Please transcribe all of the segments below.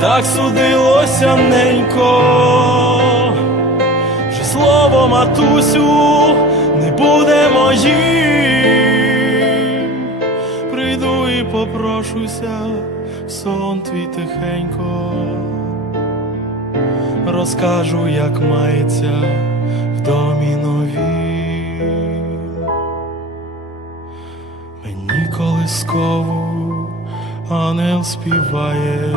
так судилося ненько, вже слово матусю не буде моїм. Прийду і попрошуся в сон твій тихенько, розкажу, як мається в домі новім. Мені колискову ангел співає,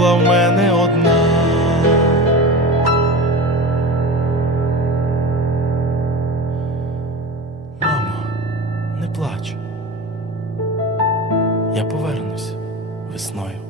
була в мене одна. Мамо, не плач. Я повернусь весною.